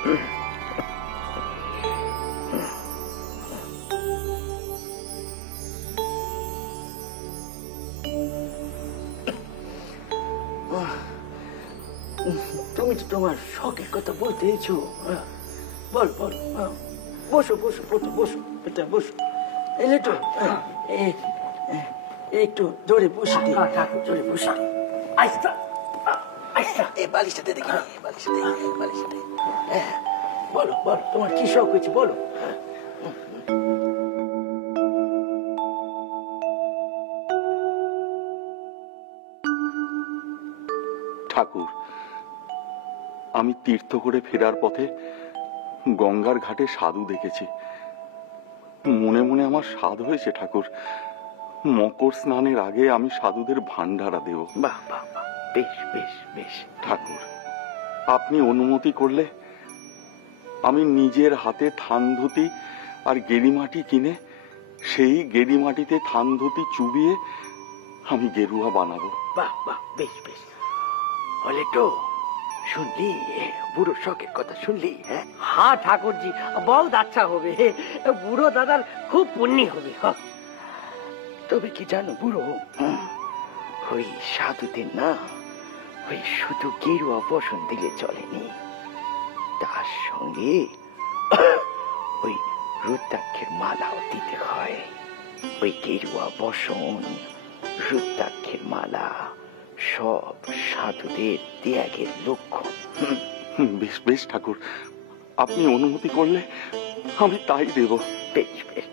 তুমি তো তোমার শখের কথা বলতেছো। বল বল, বসো বসো বসো বেটা বসো। এলে তো একটু জোরে বসে দে, জোরে বসে দে। আচ্ছা আচ্ছা, এই বালিশটা দে দেখি, বালিশটা দে, বালিশটা দে। বলো বলো, তোমার কি শখ হয়েছে বলো। ঠাকুর, আমি তীর্থ করে ফেরার পথে গঙ্গার ঘাটে সাধু দেখেছি। মনে মনে আমার স্বাদ হয়েছে ঠাকুর, মকর স্নানের আগে আমি সাধুদের ভান্ডারা দেব। বাহ বাহ বাহ, বেশ বেশ বেশ। ঠাকুর, আপনি অনুমতি করলে আমি নিজের হাতে থান ধুতি আর গেরিমাটি কিনে সেই গেরিমাটিতে থান ধুতি চুবিয়ে আমি গেরুয়া বানাবো। বাহ বাহ, বেশ বেশ। হলে তো শুনলি বুড়ো শখের কথা শুনলি? হ্যাঁ ঠাকুরজি, বহুত আচ্ছা হবে, বুড়ো দাদার খুব পুণ্যি হবে। তবে কি জানো বুড়ো, ওই সাধুদের না ওই শুধু গেরুয়া বসন দিলে চলেনি, তার সঙ্গে ওই রুদ্রাক্ষের মালাও দিতে হয়। ওই গেরুয়া বসন, রুদ্রাক্ষের মালা সব সাধুদের ত্যাগের লক্ষণ। বেশ বেশ ঠাকুর, আপনি অনুমতি করলে আমি তাই দেব। বেশ বেশ।